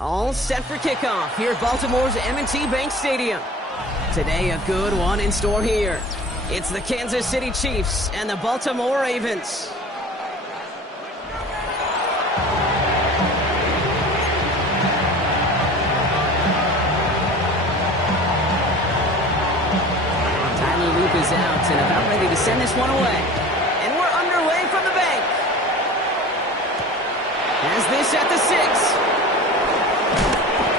All set for kickoff here at Baltimore's M&T Bank Stadium. Today, a good one in store here. It's the Kansas City Chiefs and the Baltimore Ravens. Tyler Loop is out and about ready to send this one away. And we're underway from the bank. Has this at the 6.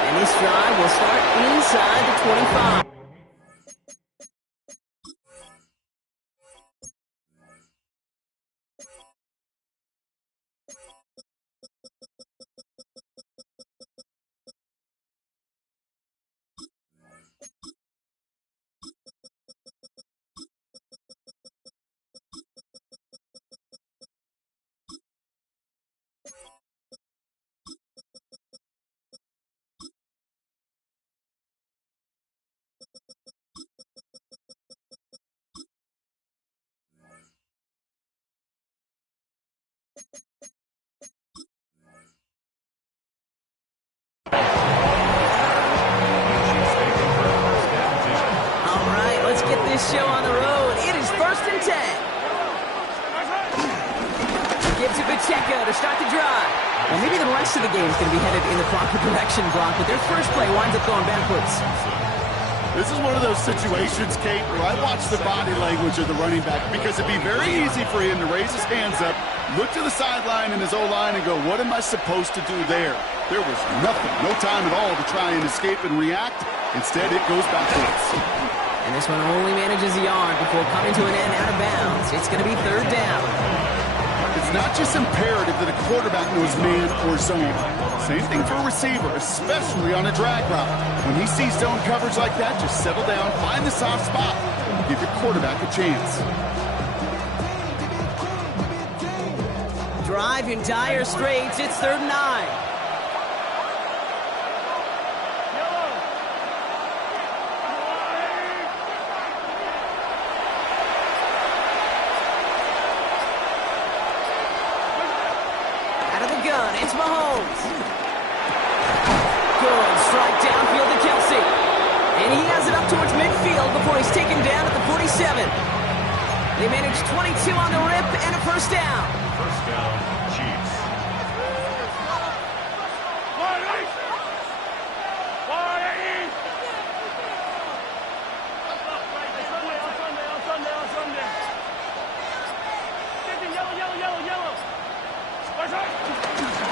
And this drive will start inside the 25. Show on the road. It is 1st and 10. Gives it Pacheco to start the drive. Well, maybe the rest of the game is going to be headed in the proper direction, Brock, but their first play winds up going backwards. This is one of those situations, Kate, where I watch the body language of the running back because it'd be very easy for him to raise his hands up, look to the sideline in his O-line and go, what am I supposed to do there? There was nothing, no time at all to try and escape and react. Instead, it goes backwards. And this one only manages a yard before coming to an end out of bounds. It's going to be 3rd down. It's not just imperative that a quarterback knows man or zone. Same thing for a receiver, especially on a drag route. When he sees zone coverage like that, just settle down, find the soft spot, and give your quarterback a chance. Drive in dire straits. It's 3rd and 9. It's Mahomes. Good strike downfield to Kelsey. And he has it up towards midfield before he's taken down at the 47. They manage 22 on the rip and a 1st down. 1st down, Chiefs.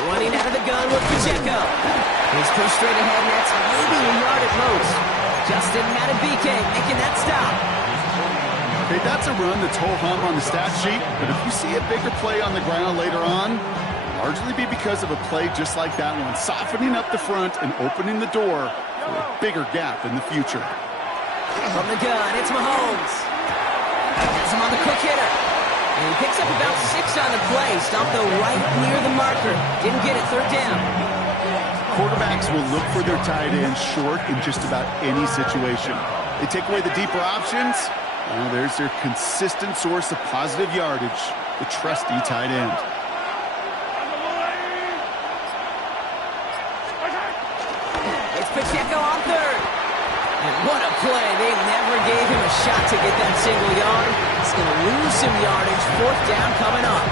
Running out of the gun with Pacheco. He's pushed straight ahead, and that's maybe a yard at most. Justin Matabike making that stop. Okay, that's a run that's ho-hum on the stat sheet, but if you see a bigger play on the ground later on, largely be because of a play just like that one, softening up the front and opening the door for a bigger gap in the future. From the gun, it's Mahomes. Has him on the quick hitter. And he picks up about 6 on the play. Stopped, though, right near the marker. Didn't get it. 3rd down. Quarterbacks will look for their tight end short in just about any situation. They take away the deeper options. Well, there's their consistent source of positive yardage, the trusty tight end. It's Pacheco on 3rd. And what a play. They never gave him a shot to get that single yard. He's going to lose some yardage. 4th down coming up.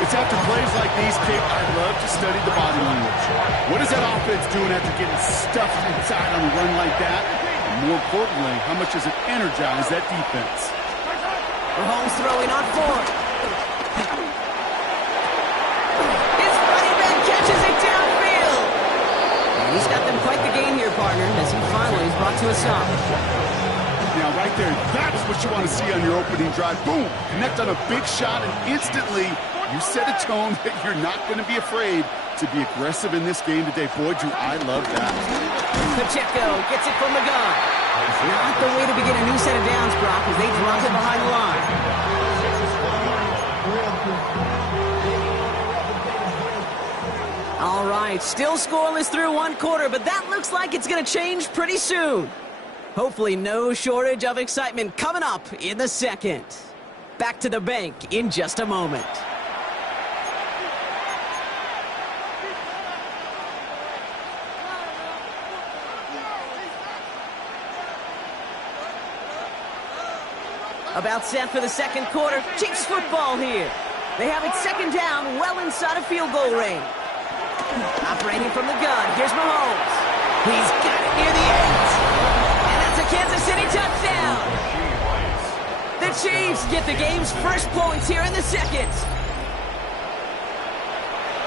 It's after plays like these, Kate, I love to study the body language. What is that offense doing after getting stuffed inside on a run like that? And more importantly, how much does it energize that defense? Mahomes throwing on 4th. His running back catches it downfield. And he's got them quite the gain here, partner, as he finally is brought to a stop. Now, right there, that's what you want to see on your opening drive. Boom! Connect on a big shot, and instantly you set a tone that you're not going to be afraid to be aggressive in this game today. Boy, do I love that. Pacheco gets it from the gun. Not the way to begin a new set of downs, Brock, as they drop it behind the line. All right, still scoreless through 1 quarter, but that looks like it's going to change pretty soon. Hopefully no shortage of excitement coming up in the 2nd. Back to the bank in just a moment. About set for the second quarter. Chiefs football here. They have it second down, well inside of field goal range. Operating from the gun, here's Mahomes. He's got it near the 8. And that's a Kansas City touchdown. The Chiefs get the game's first points here in the second.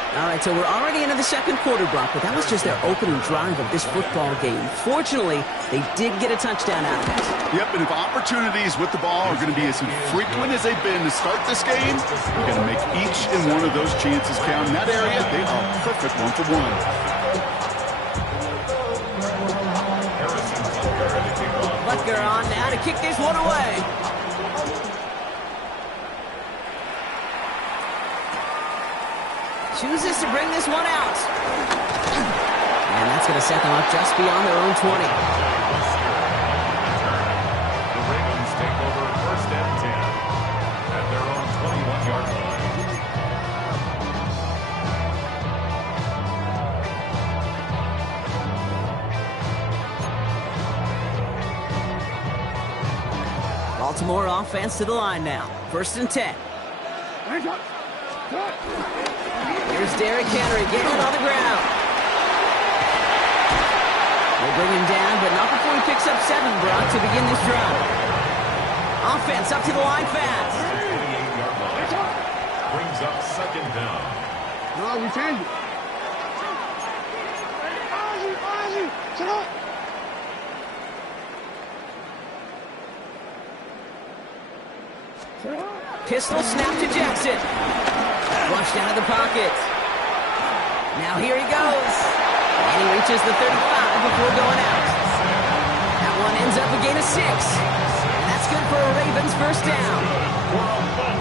All right, so we're already into the second quarter block, but that was just their opening drive of this football game. Fortunately, they did get a touchdown out of it. Yep, and if opportunities with the ball are going to be as infrequent as they've been to start this game, you're going to make each and one of those chances count. In that area, they are perfect 1-for-1. Butker on now to kick this one away. Chooses to bring this one out. And that's going to set them up just beyond their own 20. The Ravens take over first and 10 at their own 21-yard line. Baltimore offense to the line now. First and 10. Here's Derrick Henry getting it on the ground. They bring him down, but not before he picks up 7, Brock, to begin this drive. Offense up to the line fast. 28-yard line. Brings up second down. No, we changed it. Pistol snap to Jackson. Flushed out of the pocket. Now here he goes. And he reaches the 35 before going out. That one ends up a gain of 6. And that's good for a Ravens first down.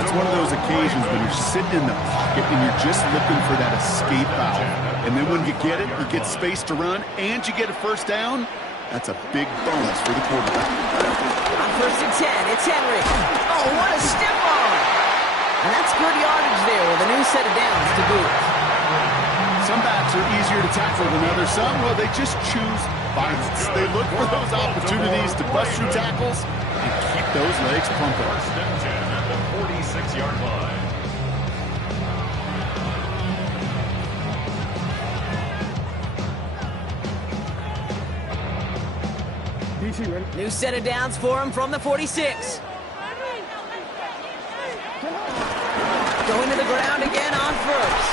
It's one of those occasions when you're sitting in the pocket and you're just looking for that escape valve. And then when you get it, you get space to run, and you get a first down. That's a big bonus for the quarterback. On first and 10, it's Henry. Oh, what a step on! And that's good yardage there with a new set of downs to boot. Some backs are easier to tackle than others. Some, well, they just choose violence. They look for those opportunities to bust through tackles and keep those legs pumping. First and 10 at the 46-yard line. New set of downs for him from the 46. Going to the ground again on first.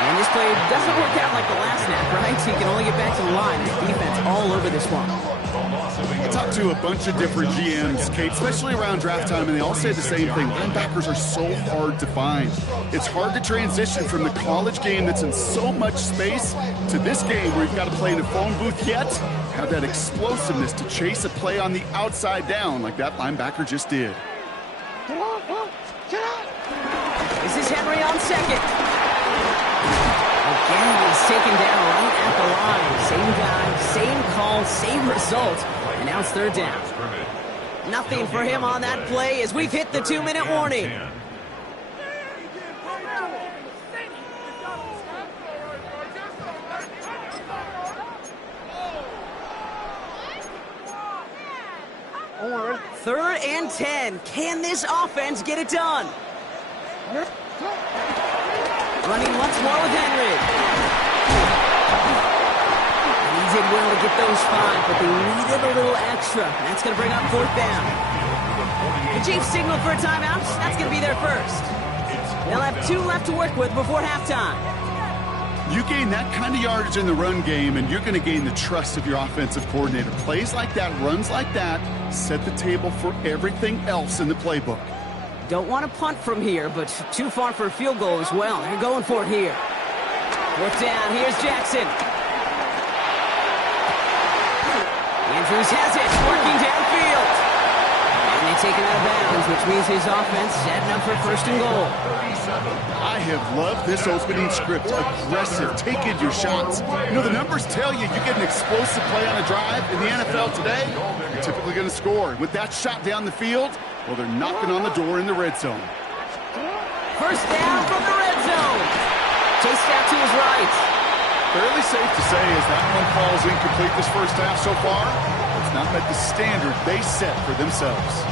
And this play doesn't work out like the last snap, right? So he can only get back to the line. His defense all over this one. I talked to a bunch of different GMs, Kate, especially around draft time, and they all say the same thing. Linebackers are so hard to find. It's hard to transition from the college game that's in so much space to this game where you've got to play in a phone booth, yet have that explosiveness to chase a play on the outside down like that linebacker just did. This is Henry on second. Again, he's taken down right at the line. Same guy, same call, same result. And now it's third down. Nothing for him on that play as we've hit the 2-minute warning. Third and 10. Can this offense get it done? Running once more with Henry. And he did well to get those 5, but they needed a little extra. That's going to bring up fourth down. The Chiefs signal for a timeout. That's going to be their first. They'll have 2 left to work with before halftime. You gain that kind of yardage in the run game, and you're going to gain the trust of your offensive coordinator. Plays like that, runs like that, set the table for everything else in the playbook. Don't want to punt from here, but too far for a field goal as well. They're going for it here. Fourth down, here's Jackson. Andrews has it, working downfield. And they take it out of bounds, which means his offense setting up for first and goal. I have loved this opening script. Aggressive, taking your shots. You know, the numbers tell you get an explosive play on a drive in the NFL today, you're typically going to score. With that shot down the field, well, they're knocking on the door in the red zone. First down from the red zone. Chased out to his right. Fairly safe to say as that one falls incomplete this first half so far, it's not met the standard they set for themselves.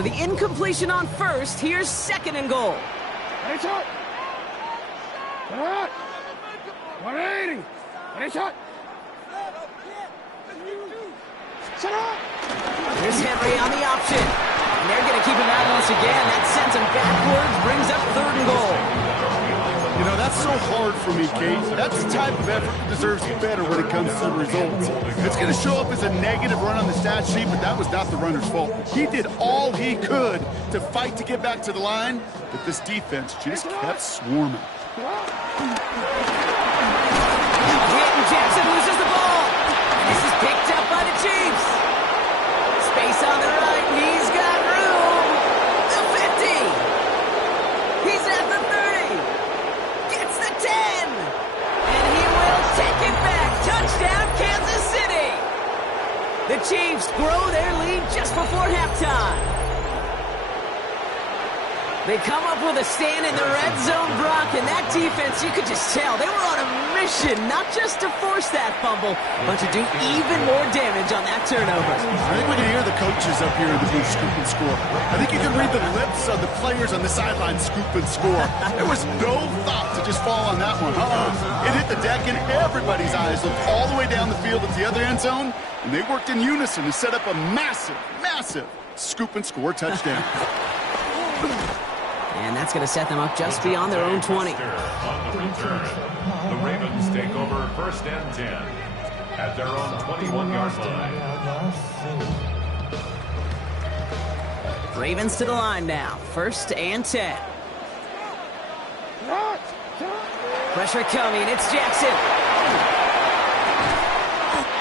So the incompletion on first. Here's second and goal. Ready, shot. All right. 180. Ready, shot. Shut up. Here's Henry on the option. And they're going to keep him out once again. That sends him backwards, brings up third and goal. You know, that's so hard for me, Kate. That's the type of effort that deserves better when it comes to the results. It's going to show up as a negative run on the stat sheet, but that was not the runner's fault. He did all he could to fight to get back to the line, but this defense just kept swarming. Canton Jackson loses the ball. And this is picked up by the Chiefs. Space on the right. He's got room. The 50. He's at the 30. Gets the 10. And he will take it back. Touchdown, Kansas City. The Chiefs grow their lead just before halftime. They come up with a stand in the red zone, Brock, and that defense, you could just tell, they were on a mission, not just to force that fumble, but to do even more damage on that turnover. I think we can hear the coaches up here in the booth scoop and score. I think you can read the lips of the players on the sideline scoop and score. There was no thought to just fall on that one. It hit the deck, and everybody's eyes looked all the way down the field at the other end zone, and they worked in unison to set up a massive, massive scoop and score touchdown. And that's going to set them up just beyond their own 20. On the return, the Ravens take over first and 10 at their own 21-yard line. Ravens to the line now. First and 10. Pressure coming. It's Jackson.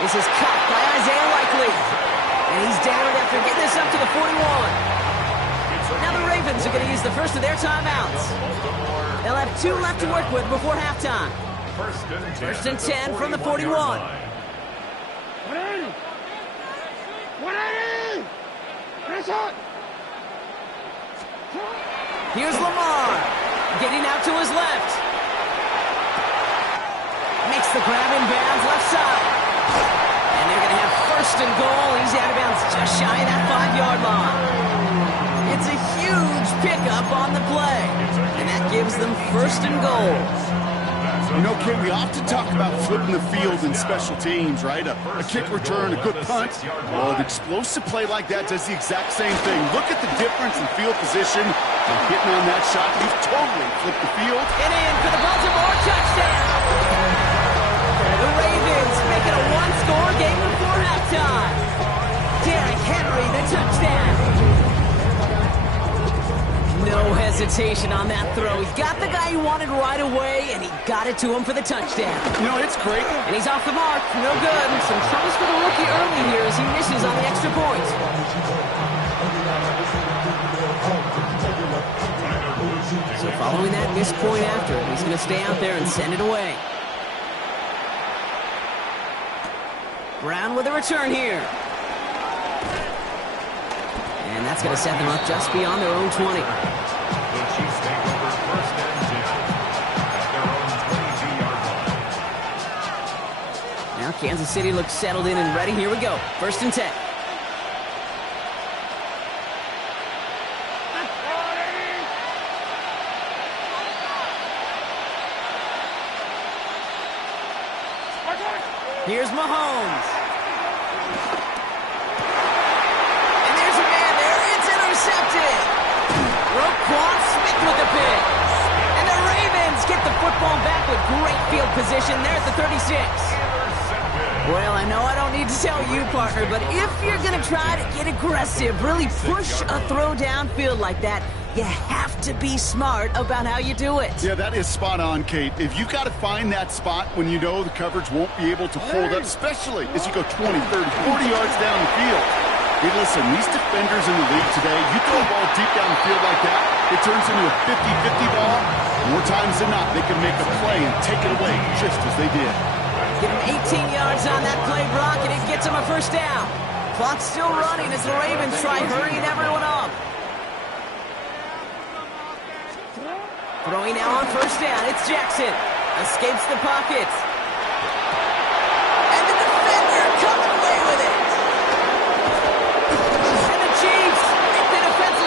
This is cut by Isaiah Likely. And he's down after getting this up to the 41. Now the Ravens are going to use the first of their timeouts. They'll have 2 left to work with before halftime. First and 10 from the 41. 180. 180. Ready, shot. Here's Lamar. Getting out to his left. Makes the grab in bounds left side. And they're going to have first and goal. He's out of bounds just shy of that 5-yard line. It's a huge pickup on the play. And that gives them first and goal. You know, Kate, we often talk about flipping the field in special teams, right? A kick return, a good punt. Well, an explosive play like that does the exact same thing. Look at the difference in field position. And hitting on that shot, you've totally flipped the field. And in for the Baltimore touchdown. The Ravens make it a 1-score game before halftime. Derrick Henry, the touchdown. No hesitation on that throw. He got the guy he wanted right away, and he got it to him for the touchdown. You know, it's great. And he's off the mark. No good. Some troubles for the rookie early here as he misses on the extra point. So following that missed point after it, he's going to stay out there and send it away. Brown with a return here. And that's going to set them up just beyond their own 20. The Chiefs take over first and 10 at their own 22-yard line. Now Kansas City looks settled in and ready. Here we go. First and 10. Here's Mahomes. And there's a man there. It's intercepted. Roquan Smith with the pick. And the Ravens get the football back with great field position there at the 36. Well, I know I don't need to tell you, partner, but if you're going to try to get aggressive, really push a throw downfield like that, you have to be smart about how you do it. Yeah, that is spot on, Kate. If you've got to find that spot when you know the coverage won't be able to hold up, especially as you go 20, 30, 40 yards down the field. Hey, listen, these defenders in the league today, you throw a ball deep down the field like that, it turns into a 50-50 ball. More times than not, they can make a play and take it away just as they did. Give him 18 yards on that play, Brock, and it gets him a first down. Clock's still running as the Ravens try hurrying everyone up. Throwing now on first down. It's Jackson. Escapes the pocket. And the defender coming away with it. And the Chiefs make the defensive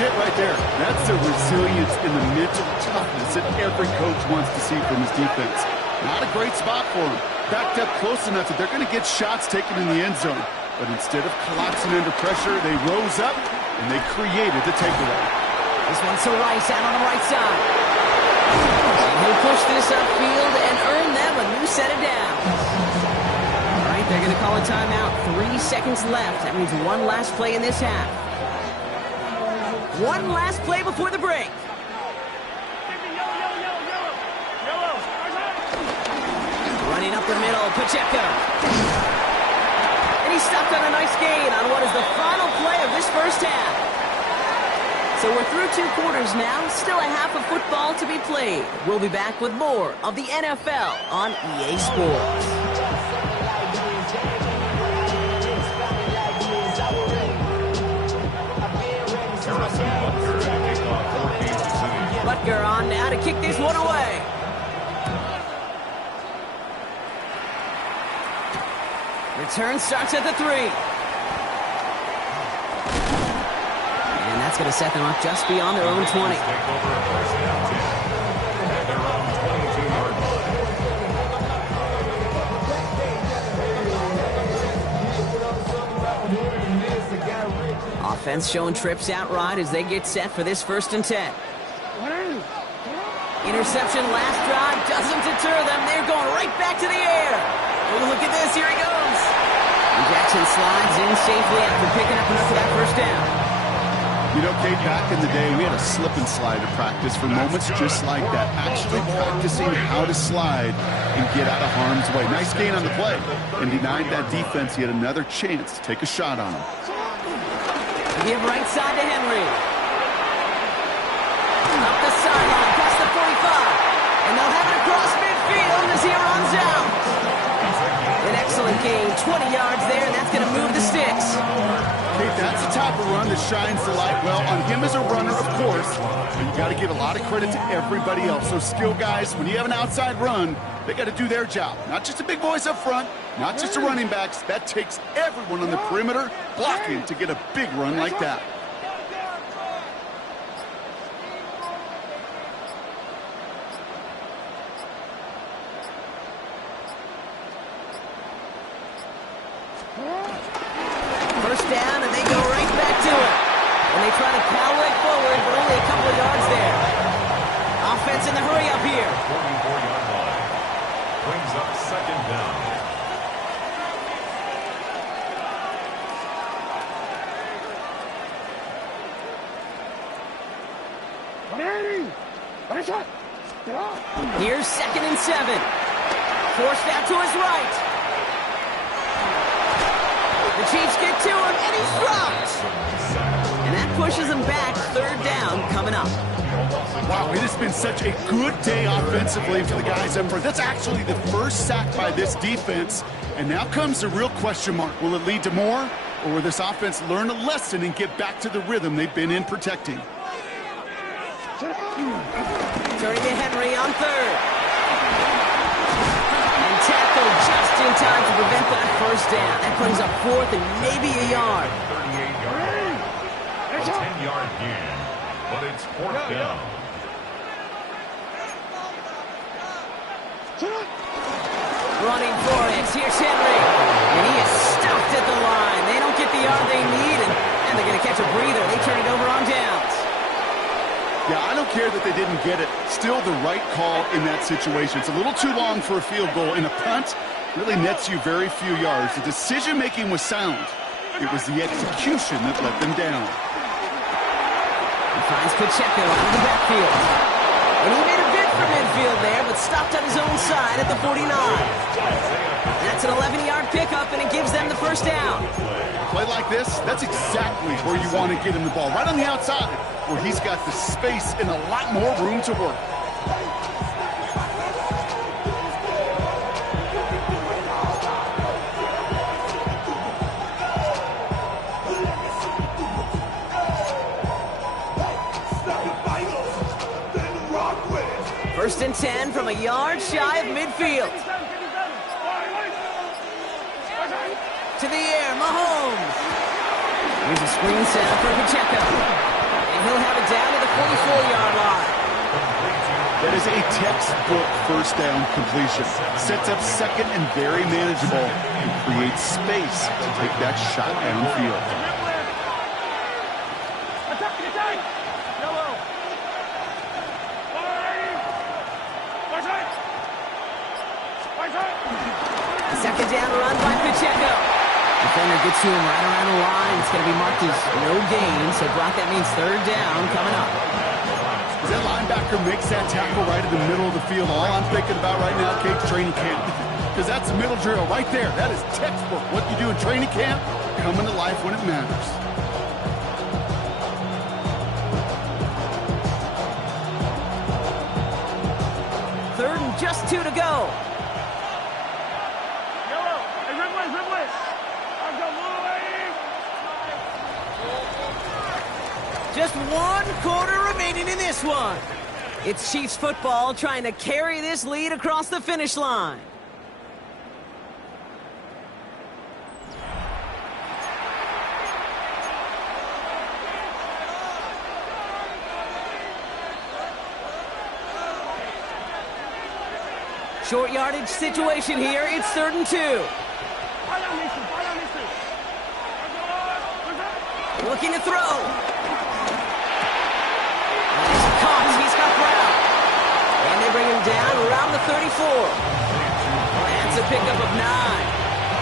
it right there. That's the resilience and the mental toughness that every coach wants to see from his defense. Not a great spot for him. Backed up close enough that they're going to get shots taken in the end zone. But instead of collapsing under pressure, they rose up and they created the takeaway. This one's to Rice out on the right side. And he'll push this upfield and earn them a new set of downs. All right, they're going to call a timeout. 3 seconds left. That means one last play in this half. One last play before the break. Running up the middle, Pacheco. And he stopped on a nice gain on what is the final play of this first half. So we're through 2 quarters now, still a half of football to be played. We'll be back with more of the NFL on EA Sports. Butker on now to kick this one away. Return starts at the 3. And that's going to set them up just beyond their own 20. Offense showing trips out right as they get set for this 1st and 10. Interception last drive doesn't deter them. They're going right back to the air. Oh, look at this. Here he goes. And Jackson slides in safely after picking up enough for that 1st down. You know, Kate, back in the day, we had a slip and slide at practice for moments just like that. Actually practicing how to slide and get out of harm's way. Nice gain on the play. And denied that defense yet another chance to take a shot on him. Give right side to Henry. Up the sideline, past the 45. And they'll have it across midfield as he runs out. An excellent gain, 20 yards there, and that's going to move the sticks. Kate, that's the type of run that shines the light well on him as a runner, of course. But you got to give a lot of credit to everybody else. Those skill guys, when you have an outside run, they got to do their job. Not just the big boys up front, not just the running backs. That takes everyone on the perimeter blocking to get a big run like that. First down, and they go right back to it. And they try to power it forward, but only a couple of yards there. Offense in the hurry up here. 44-yard line. Brings up 2nd down. Here's 2nd and 7. Forced out to his right. The Chiefs get to him, and he's dropped. And that pushes him back. 3rd down coming up. Wow, it has been such a good day offensively for the guys up front. That's actually the 1st sack by this defense. And now comes the real question mark. Will it lead to more? Or will this offense learn a lesson and get back to the rhythm they've been in protecting? Turning to Henry on 3rd. And tackled just in time to prevent that 1st down. That brings up 4th and maybe a yard. 38-yard line. A 10-yard gain, but it's 4th down. Running for it. Here's Henry. And he is stopped at the line. They don't get the yard they need, and they're going to catch a breather. They turn it over on downs. Yeah, I don't care that they didn't get it. Still the right call in that situation. It's a little too long for a field goal, and a punt really nets you very few yards. The decision-making was sound. It was the execution that let them down. He finds Pacheco out of the backfield. And he made a bid for midfield there, but stopped on his own side at the 49. That's an 11-yard pickup, and it gives them the 1st down. Play like this, that's exactly where you want to get him the ball. Right on the outside, where he's got the space and a lot more room to work. First and 10 from a yard shy of midfield. To the air, Mahomes. Here's a screen set up for Pacheco. And And he'll have it down to the 44-yard line. That is a textbook first down completion. Sets up second and very manageable and creates space to take that shot downfield. Second down run by Pacheco. Defender gets to him right around the line. It's going to be marked as no gain. So, Brock, that means third down coming up. That linebacker makes that tackle right in the middle of the field. All I'm thinking about right now, Kate, training camp. Because that's a middle drill right there. That is textbook. What you do in training camp, coming to life when it matters. Third and just 2 to go. Just 1 quarter remaining in this one. It's Chiefs football trying to carry this lead across the finish line. Short yardage situation here. It's 3rd and 2. Looking to throw. He's got Brown. And they bring him down around the 34. That's a pickup of 9.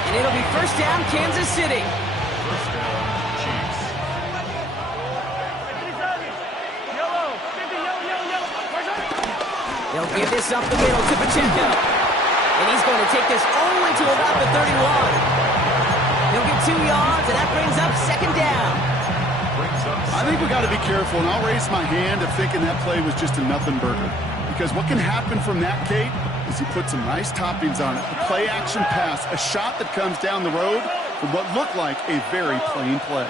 And it'll be first down, Kansas City. First down, Chiefs. They'll give this up the middle to Pacheco. And he's going to take this only to about the 31. He'll get 2 yards, and that brings up second down. I think we got to be careful, and I'll raise my hand of thinking that play was just a nothing burger. Because what can happen from that, Kate, is he put some nice toppings on it. A play-action pass, a shot that comes down the road from what looked like a very plain play.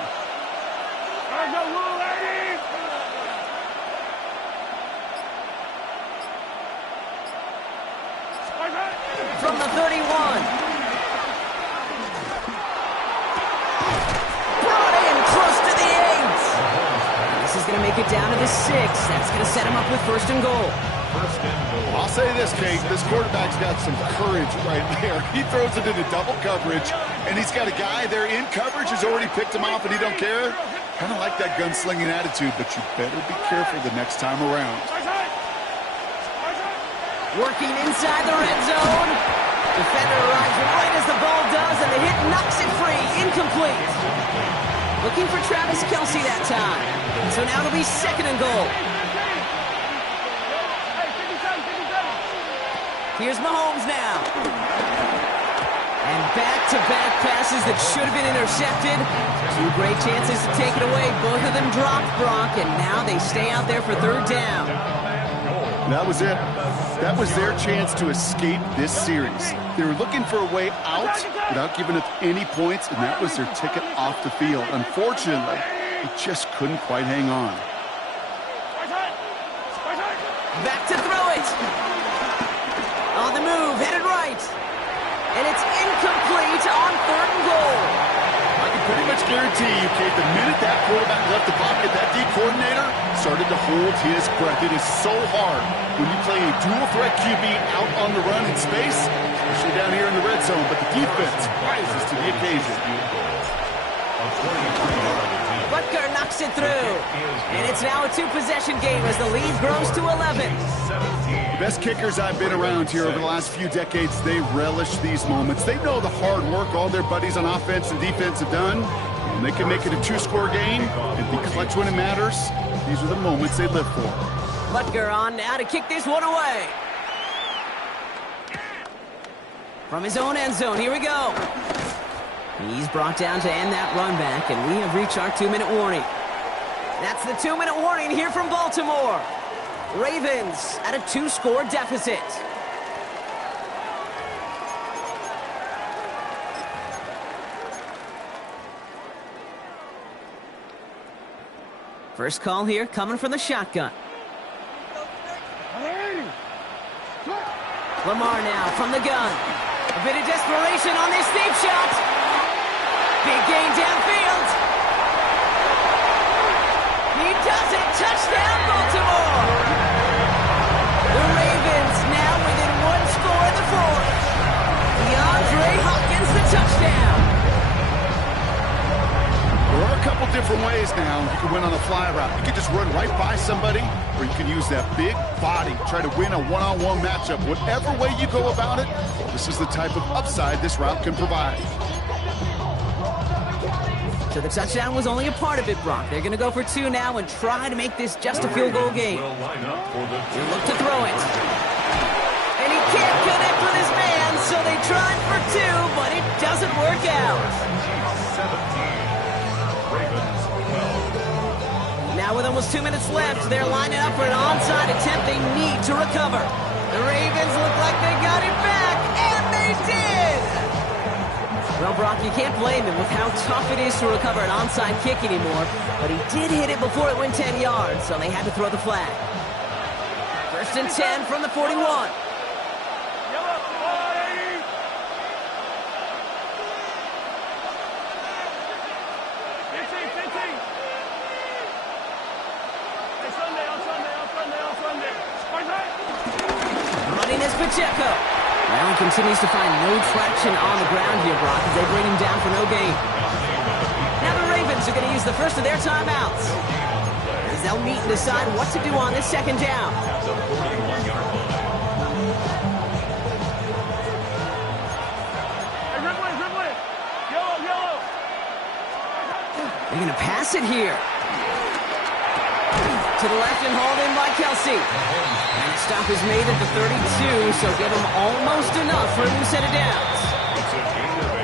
From the 31. Going to make it down to the 6. That's going to set him up with first and goal. I'll say this, Kate. This quarterback's got some courage right there. He throws it into double coverage, and he's got a guy there in coverage who's already picked him off, and he don't care. Kind of like that gunslinging attitude, but you better be careful the next time around. Working inside the red zone. Defender arrives right as the ball does, and the hit knocks it free. Incomplete. Looking for Travis Kelce that time. So now it'll be second and goal. Here's Mahomes now. And back-to-back passes that should have been intercepted. 2 great chances to take it away. Both of them dropped, Brock, and now they stay out there for third down. That was it. That was their chance to escape this series. They were looking for a way out without giving up any points, and that was their ticket off the field. Unfortunately, they just couldn't quite hang on. Back to throw it. On the move, headed right. And it's incomplete on 3rd and goal. I can pretty much guarantee you, Kate, the minute that quarterback left the pocket, that D coordinator started to hold his breath. It is so hard when you play a dual-threat QB out on the run in space, especially down here in the red zone, but the defense rises to the occasion. Butker knocks it through. And it's now a 2-possession game as the lead grows to 11. The best kickers I've been around here over the last few decades, they relish these moments. They know the hard work all their buddies on offense and defense have done, and they can make it a 2-score game and be clutch when it matters. These are the moments they live for. Butker on now to kick this one away. From his own end zone, here we go. He's brought down to end that run back, and we have reached our 2-minute warning. That's the 2-minute warning here from Baltimore. Ravens at a 2-score deficit. First call here coming from the shotgun. Lamar now from the gun. A bit of desperation on this deep shot. Big gain downfield. He does it. Touchdown, Baltimore. The Ravens now within one score in the fourth. DeAndre Hopkins, the touchdown. There are a couple different ways now you can win on a fly route. You can just run right by somebody, or you can use that big body, try to win a one-on-one matchup. Whatever way you go about it, this is the type of upside this route can provide. So the touchdown was only a part of it, Brock. They're going to go for two now and try to make this just a field goal game. He'll look to throw it. And he can't connect with his man, so they tried for two, but it doesn't work out. Now with almost 2 minutes left, they're lining up for an onside attempt they need to recover. The Ravens look like they got it back, and they did! Well, Brock, you can't blame him with how tough it is to recover an onside kick anymore, but he did hit it before it went 10 yards, so they had to throw the flag. 1st and 10 from the 41. Running is Pacheco. Well, he continues to find no traction on the ground here, Brock, as they bring him down for no gain. Now the Ravens are going to use the first of their timeouts, as they'll meet and decide what to do on this 2nd down. They're going to pass it here. To the left and hauled in by Kelsey. And the stop is made at the 32, so give them almost enough for a new set of downs.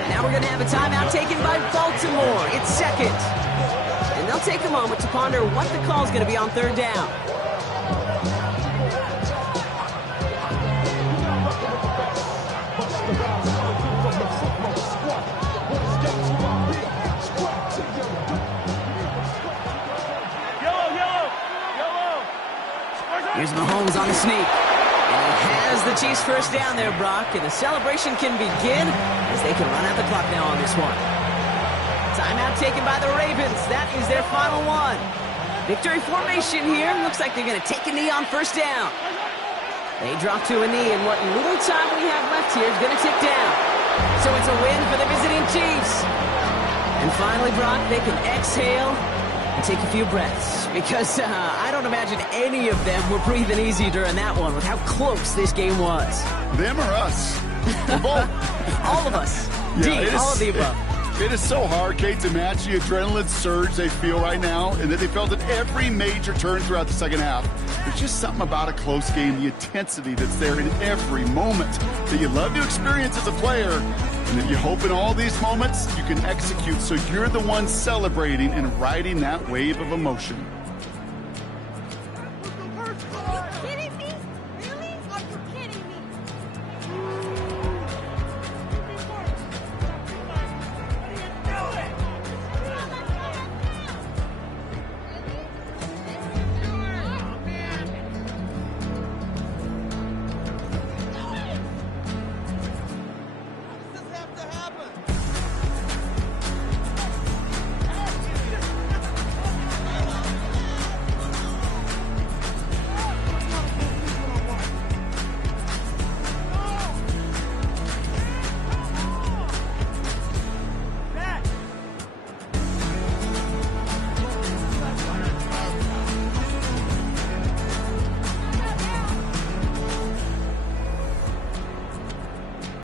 Now we're going to have a timeout taken by Baltimore. It's 2nd. And they'll take a moment to ponder what the call is going to be on 3rd down. Here's Mahomes on the sneak. And he has the Chiefs' first down there, Brock. And the celebration can begin as they can run out the clock now on this one. Timeout taken by the Ravens. That is their final one. Victory formation here. Looks like they're going to take a knee on 1st down. They drop to a knee, and what little time we have left here is going to tick down. So it's a win for the visiting Chiefs. And finally, Brock, they can exhale and take a few breaths, because I don't imagine any of them were breathing easy during that one with how close this game was. Them or us? Both. All of us. Yeah, all of the above. It is so hard, Kate, to match the adrenaline surge they feel right now, and that they felt at every major turn throughout the 2nd half. There's just something about a close game, the intensity that's there in every moment that you love to experience as a player, and that you hope in all these moments you can execute so you're the one celebrating and riding that wave of emotion.